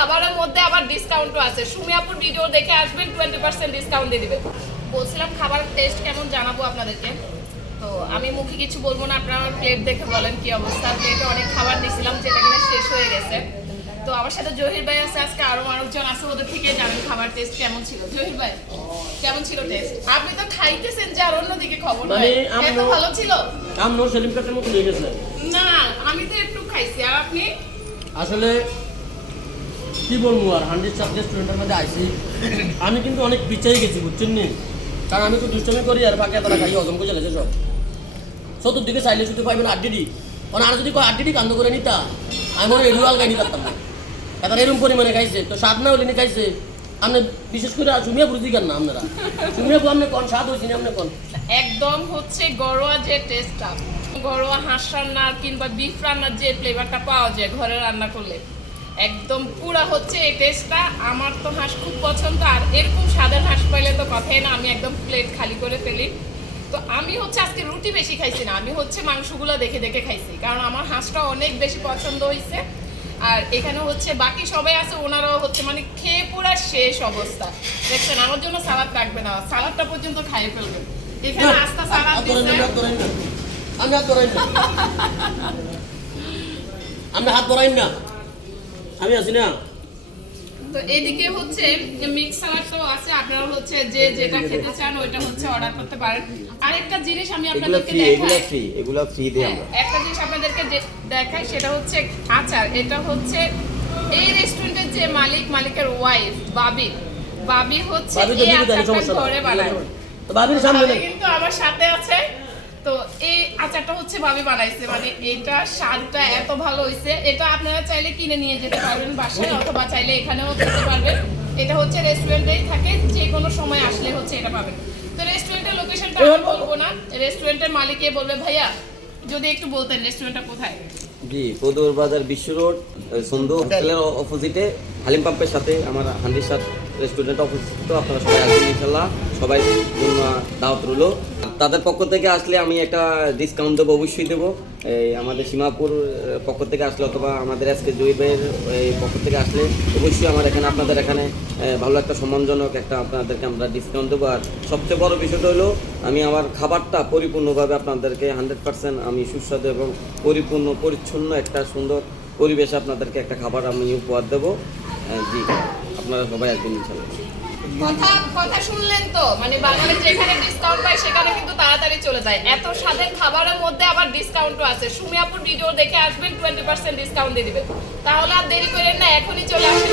খাবারের মধ্যে আবার ডিসকাউন্টও আছে। সুমি আপুর ভিডিও দেখে আসবেন, 20% ডিসকাউন্ট দিয়ে দিবেন। বলছিলাম খাবার টেস্ট কেমন জানাবো আপনাদেরকে, তো আমি মুখে কিছু বলবো না, আপনারা আমার প্লেট দেখে বলেন কি অবস্থা। প্লেটে অনেক খাবার দিয়েছিলাম যেটা কিনা শেষ হয়ে গেছে। তো আমার সাথে জহির ভাই আছে, আজকে আরো মানুষজন আছে, ওদের থেকে জানেন খাবার টেস্ট কেমন ছিল। জহির ভাই কেমন ছিল টেস্ট? আপনি তো খাইতেছেন যে আর অন্যদিকে খবর নাই, এত ভালো ছিল? আমনো সেলিম কাটের মতো লেগে গেছে না, আমি তো একটু খাইছি। আর আপনি? আসলে কি বলবো, আর 100 রেস্টুরেন্টের মধ্যে আইছি আমি কিন্তু অনেক পিছিয়ে গেছি, বুঝছেন নি? কারণ আমি তো দুষ্টমি করি আর বাকি তারা খাই হজম করে চলেছে সব। চতুর্দিকে চাইলে শুধু পাইবেন আড্ডিডি, কারণ আর যদি আড্ডিডি কান্দ করে নিতা আমি মনে এডু আলগাই নিতে পারতাম না। এত এরকম পরিমাণে খাইছে, তো স্বাদ না হলে নি খাইছে। আপনি বিশেষ করে সুমিয়া বুঝি কেন না আপনারা? সুমিয়া আপনি কোন স্বাদ হয়েছি না আপনি কোন? একদম হচ্ছে ঘরোয়া যে টেস্টটা, ঘরোয়া হাঁস রান্নার কিংবা বিফ রান্নার যে ফ্লেভারটা পাওয়া যায় ঘরে রান্না করলে, একদম পুরা হচ্ছে এই টেস্টটা। আমার তো হাঁস খুব পছন্দ, আর এরকম স্বাদের হাঁস পাইলে তো কথাই না, আমি একদম প্লেট খালি করে ফেলি। তো আমি হচ্ছে আজকে রুটি বেশি খাইছি না, আমি হচ্ছে মাংসগুলো দেখে দেখে খাইছি, কারণ আমার হাঁসটা অনেক বেশি পছন্দ হয়েছে। আর এখানে হচ্ছে বাকি সবাই আছে, ওনারাও হচ্ছে মানে খেয়ে পুরা শেষ অবস্থা। দেখছেন আমার জন্য সালাদ রাখবে না, সালাদটা পর্যন্ত খাইয়ে ফেলবেন। এখানে আস্তা সালাদ দিছে। আমি হাত ধরাই না, আমি হাত ধরাই না, আমি আছি না। তো এদিকে হচ্ছে মিক্স সালাডটাও আছে, আপনারা হচ্ছে যে যেটা খেতে চান ওইটা হচ্ছে অর্ডার করতে পারেন। আরেকটা জিনিস আমি আপনাদেরকে দেখাই, এগুলা ফ্রি দেই আমরা। একটা জিনিস আপনাদেরকে দেখাই, সেটা হচ্ছে আচার। এটা হচ্ছে এই রেস্টুরেন্টের যে মালিকের ওয়াইফ বাবি হচ্ছে এই আচারটা ঘরে বানায়। তো বাবির সামনে নেই কিন্তু আমার সাথে আছে। তো এই আচারটা হচ্ছে ভাবি বানাইছে, মানে এটা স্বাদটা এত ভালো হইছে। এটা আপনারা চাইলে কিনে নিয়ে যেতে পারবেন বাসায়, অথবা চাইলে এখানেও খেতে পারবেন। এটা হচ্ছে রেস্টুরেন্টেই থাকে, যে কোনো সময় আসলে হচ্ছে এটা পাবেন। তো রেস্টুরেন্টের লোকেশনটা আমি বলবো না, রেস্টুরেন্টের মালিকে বলবে। ভাইয়া যদি একটু বলতেন রেস্টুরেন্টটা কোথায়? জি, পদুর বাজার বিশ্ব রোড, সন্ধ্যা হোটেলের অপোজিটে হালিম পাম্পের সাথে আমার 100 রেস্টুরেন্ট অপোজিট। আপনারা সবাই আসবেন ইনশাল্লাহ, সবাই জন্য দাওয়াত রইল। তাদের পক্ষ থেকে আসলে আমি একটা ডিসকাউন্ট দেবো, অবশ্যই দেবো। এই আমাদের সীমাপুর পক্ষ থেকে আসলে অথবা আমাদের আজকে জয়ীবের পক্ষ থেকে আসলে অবশ্যই আমার এখানে আপনাদের এখানে ভালো একটা সম্মানজনক একটা আপনাদেরকে আমরা ডিসকাউন্ট দেবো। আর সবচেয়ে বড় বিষয়টা হলো আমি আমার খাবারটা পরিপূর্ণভাবে আপনাদেরকে 100% আমি সুস্বাদু এবং পরিপূর্ণ পরিচ্ছন্ন একটা সুন্দর পরিবেশে আপনাদেরকে একটা খাবার আমি উপহার দেবো। জি, আপনারা সবাই আসবেন ইনশাল্লাহ। কথা শুনলেন তো, মানে বাঙালি যেখানে ডিসকাউন্ট পায় সেখানে কিন্তু তাড়াতাড়ি চলে যায়। এত স্বাদের খাবারের মধ্যে আবার ডিসকাউন্টও আছে। সুমি আপুর ভিডিও দেখে আসবেন, 20% ডিসকাউন্ট দিয়ে দিবেন। তাহলে আর দেরি করেন না, এখনই চলে আসেন